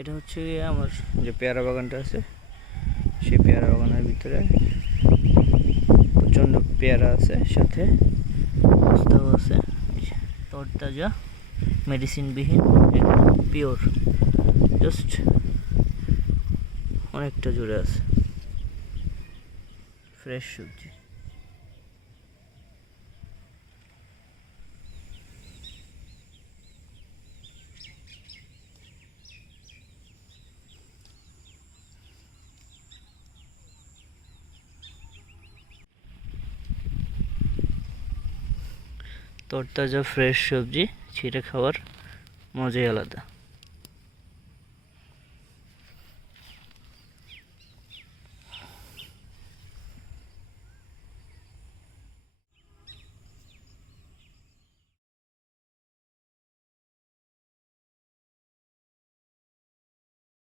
এটা হচ্ছে আমার যে পেয়ারা বাগানটা আছে, সেই পেয়ারা বাগানের ভিতরে প্রচণ্ড পেয়ারা আছে, সাথে বস্তাও আছে। তরতাজা, মেডিসিনবিহীন, একদম পিওর, জাস্ট অনেকটা জুড়ে আছে ফ্রেশ সবজি। তরতাজা ফ্রেশ সবজি ছিঁড়ে খাওয়ার মজাই আলাদা।